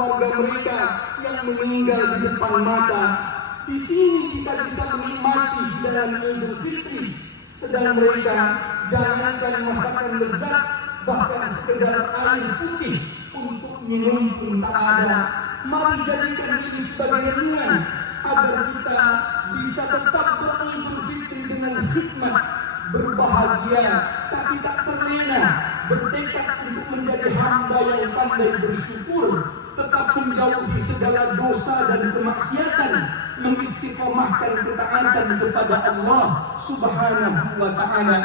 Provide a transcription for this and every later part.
keluarga mereka yang meninggal di depan mata. Di sini kita bisa menikmati dalam Idul Fitri, sedang mereka jangankan masakan lezat, bahkan sekedar air putih untuk minum pun tak ada. Mari jadikan ini sebagai ringan agar kita bisa tetap beridul fitri dengan hikmat, berbahagia tapi tak terlena, bertekad untuk menjadi hamba yang pandai bersyukur, tetap menjauhi segala dosa dan kemaksiatan, mengistiqomahkan ketaatan kepada Allah Subhanahu wa Ta'ala.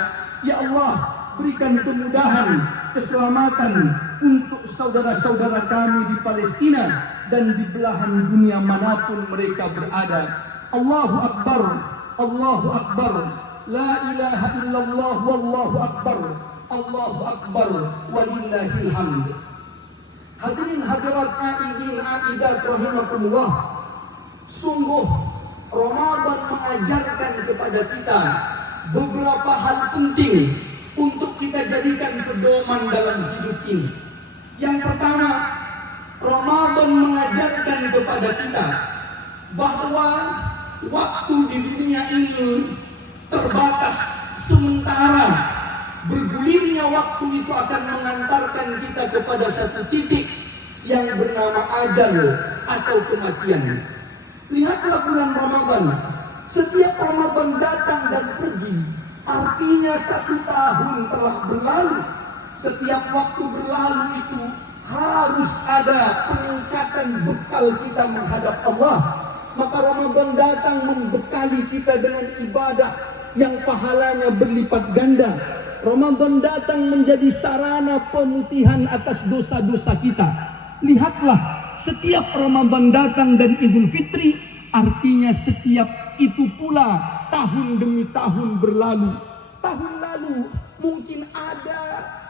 Ya Allah, berikan kemudahan, keselamatan untuk saudara-saudara kami di Palestina dan di belahan dunia manapun mereka berada. Allahu Akbar, Allahu Akbar, la ilaha illallah, wallahu akbar, Allahu Akbar, walillahil hamd. Hadirin hadirat aidin aidat rahimakumullah, sungguh Ramadan mengajarkan kepada kita beberapa hal penting untuk kita jadikan pedoman dalam hidup ini. Yang pertama, Ramadan mengajarkan kepada kita bahwa waktu di dunia ini terbatas sementara. Bergulirnya waktu itu akan mengantarkan kita kepada satu titik yang bernama ajal atau kematian. Lihatlah bulan Ramadan. Setiap Ramadan datang dan pergi, artinya 1 tahun telah berlalu. Setiap waktu berlalu itu harus ada peningkatan bekal kita menghadap Allah. Maka Ramadan datang membekali kita dengan ibadah yang pahalanya berlipat ganda. Ramadan datang menjadi sarana pemutihan atas dosa-dosa kita. Lihatlah, setiap Ramadan datang dan Idul Fitri, artinya setiap itu pula tahun demi tahun berlalu. Tahun lalu mungkin ada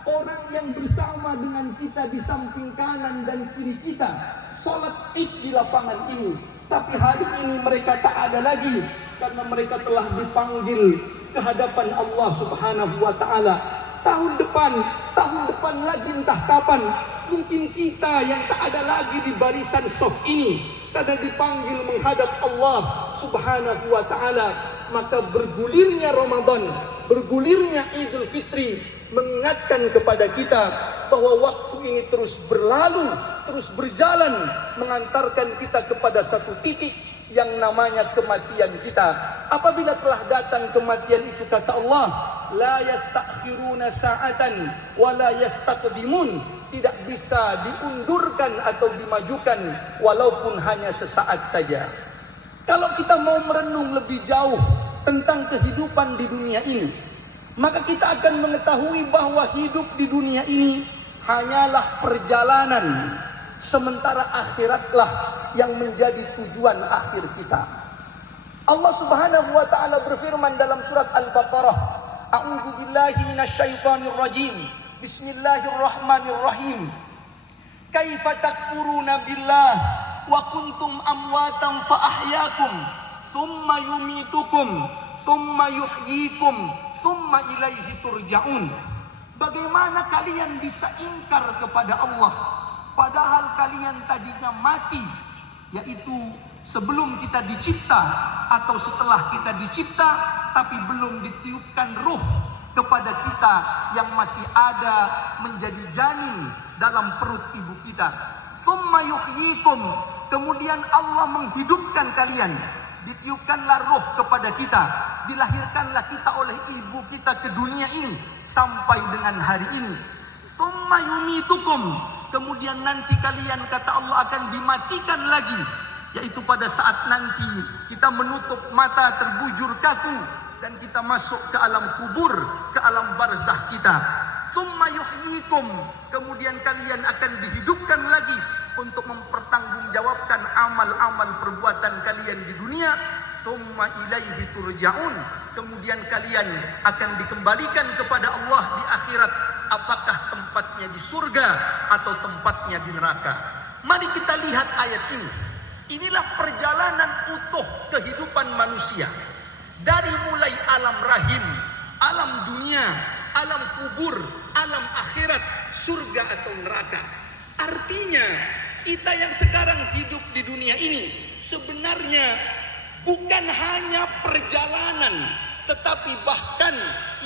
orang yang bersama dengan kita di samping kanan dan kiri kita, sholat Id di lapangan ini. Tapi hari ini mereka tak ada lagi, karena mereka telah dipanggil ke hadapan Allah Subhanahu wa Ta'ala. Tahun depan lagi entah kapan, mungkin kita yang tak ada lagi di barisan soft ini, karena dipanggil menghadap Allah Subhanahu wa Ta'ala. Maka bergulirnya Ramadan, bergulirnya Idul Fitri mengingatkan kepada kita bahwa waktu ini terus berlalu, terus berjalan, mengantarkan kita kepada satu titik yang namanya kematian kita. Apabila telah datang kematian itu, kata Allah, la yastakhiruna sa'atan wa la yastaqdimun, tidak bisa diundurkan atau dimajukan walaupun hanya sesaat saja. Kalau kita mau merenung lebih jauh tentang kehidupan di dunia ini, maka kita akan mengetahui bahwa hidup di dunia ini hanyalah perjalanan, sementara akhiratlah yang menjadi tujuan akhir kita. Allah Subhanahu wa Ta'ala berfirman dalam surat Al-Baqarah, A'udzu billahi minasyaitonir rajim. Bismillahirrahmanirrahim. Kaifa takfuruna billah wa kuntum amwatan fa ahyaakum thumma yumitukum thumma yuhyikum thumma ilaihi turja'un. Bagaimana kalian bisa ingkar kepada Allah padahal kalian tadinya mati, yaitu sebelum kita dicipta atau setelah kita dicipta, tapi belum ditiupkan ruh kepada kita yang masih ada menjadi janin dalam perut ibu kita. Tsumma yuhyikum, kemudian Allah menghidupkan kalian, ditiupkanlah ruh kepada kita, dilahirkanlah kita oleh ibu kita ke dunia ini sampai dengan hari ini. Tsumma yumitukum, kemudian nanti kalian, kata Allah, akan dimatikan lagi, yaitu pada saat nanti kita menutup mata terbujur kaku dan kita masuk ke alam kubur, ke alam barzah kita. Tsumma yuhyikum, kemudian kalian akan dihidupkan lagi untuk mempertanggungjawabkan amal-amal perbuatan kalian di dunia. Tsumma ilaihi turja'un, kemudian kalian akan dikembalikan kepada Allah di akhirat, apakah tempatnya di surga atau tempatnya di neraka. Mari kita lihat ayat ini. Inilah perjalanan utuh kehidupan manusia, dari mulai alam rahim, alam dunia, alam kubur, alam akhirat, surga atau neraka. Artinya kita yang sekarang hidup di dunia ini sebenarnya bukan hanya perjalanan, tetapi bahkan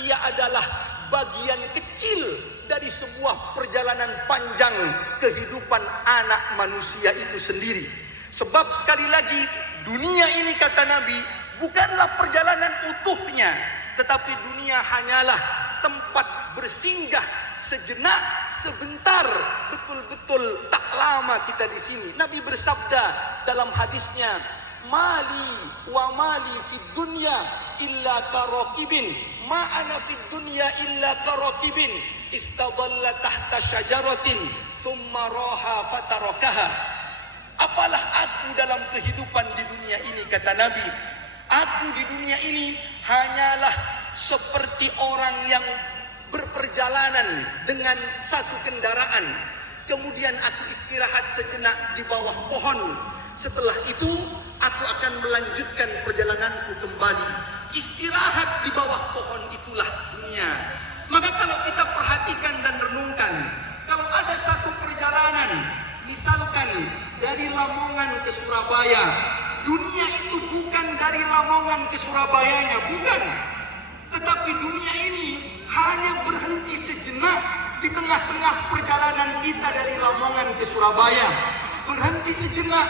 ia adalah bagian kecil dari sebuah perjalanan panjang kehidupan anak manusia itu sendiri. Sebab sekali lagi, dunia ini kata Nabi bukanlah perjalanan utuhnya, tetapi dunia hanyalah tempat bersinggah sejenak, sebentar, betul-betul tak lama kita di sini. Nabi bersabda dalam hadisnya, "Mali wa mali fid dunya illa karokibin, ma ana fid dunya illa karokibin, istadalla tahta syajaratin, thumma roha fatarakaha." Apalah aku dalam kehidupan di dunia ini, kata Nabi. Aku di dunia ini hanyalah seperti orang yang berperjalanan dengan satu kendaraan. Kemudian aku istirahat sejenak di bawah pohon. Setelah itu aku akan melanjutkan perjalananku kembali. Istirahat di bawah pohon itulah dunia. Maka kalau kita perhatikan dan renungkan, kalau ada satu perjalanan, misalkan dari Lamongan ke Surabaya, dunia itu bukan dari Lamongan ke Surabayanya, bukan. Tetapi dunia ini hanya berhenti sejenak di tengah-tengah perjalanan kita dari Lamongan ke Surabaya. Berhenti sejenak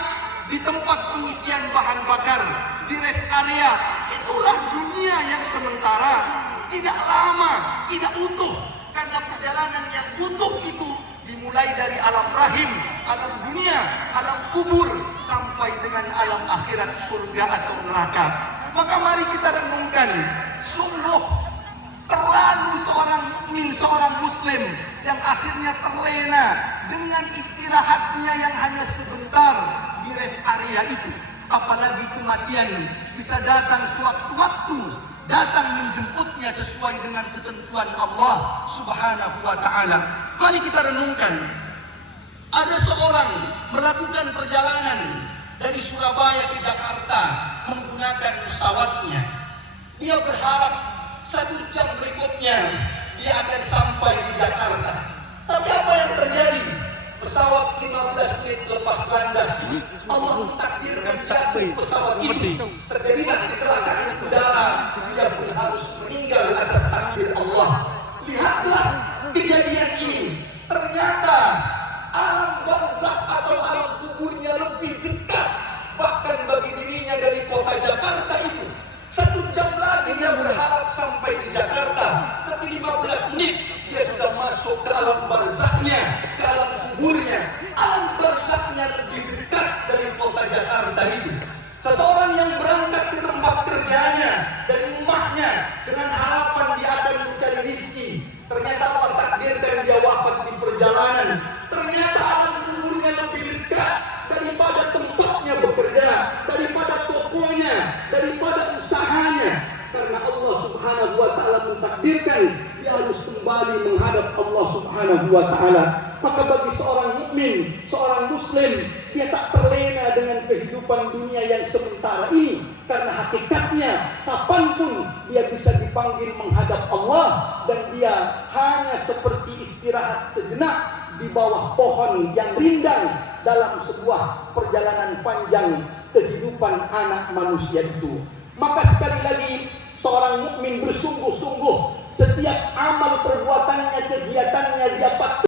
di tempat pengisian bahan bakar, di rest area. Itulah dunia yang sementara, tidak lama, tidak utuh. Karena perjalanan yang utuh itu dimulai dari alam rahim, alam dunia, alam kubur, sampai dengan alam akhirat, surga atau neraka. Maka mari kita renungkan, sungguh terlalu seorang mukmin, seorang muslim yang akhirnya terlena dengan istirahatnya yang hanya sebentar di rest area itu. Apalagi kematian bisa datang sewaktu-waktu, datang menjemputnya sesuai dengan ketentuan Allah Subhanahu wa ta'ala. Mari kita renungkan, ada seorang melakukan perjalanan dari Surabaya ke Jakarta menggunakan pesawatnya. Dia berharap 1 jam berikutnya dia akan sampai di Jakarta. Tapi apa yang terjadi? Pesawat 15 menit lepas landas, Allah mentakdirkan jatuh pesawat itu. Terjadilah kecelakaan udara, dia pun harus meninggal atas takdir Allah. Lihatlah kejadian ini. Ternyata alam barzakh atau alam kuburnya lebih dekat bahkan bagi dirinya dari kota Jakarta itu. 1 jam lagi dia berharap sampai di Jakarta, tapi 15 menit dia sudah masuk ke alam barzakhnya, ke alam kuburnya. Alam barzakhnya lebih dekat dari kota Jakarta itu. Seseorang yang berangkat ke tempat kerjanya dari rumahnya dengan harapan dia akan mencari rezeki, ternyata Allah takdirkan dia wafat di perjalanan. Ternyata alam kuburnya lebih dekat daripada tempatnya bekerja, daripada tokonya, daripada usahanya. Karena Allah Subhanahu wa ta'ala mentakdirkan dia harus kembali menghadap Allah Subhanahu wa ta'ala. Maka bagi seorang mukmin, seorang muslim, dia tak terlena dengan kehidupan dunia yang sementara ini. Karena hakikatnya kapanpun dia bisa dipanggil menghadap Allah, dan dia hanya seperti istirahat sejenak di bawah pohon yang rindang dalam sebuah perjalanan panjang kehidupan anak manusia itu. Maka sekali lagi seorang mukmin bersungguh-sungguh setiap amal perbuatannya, kegiatannya dia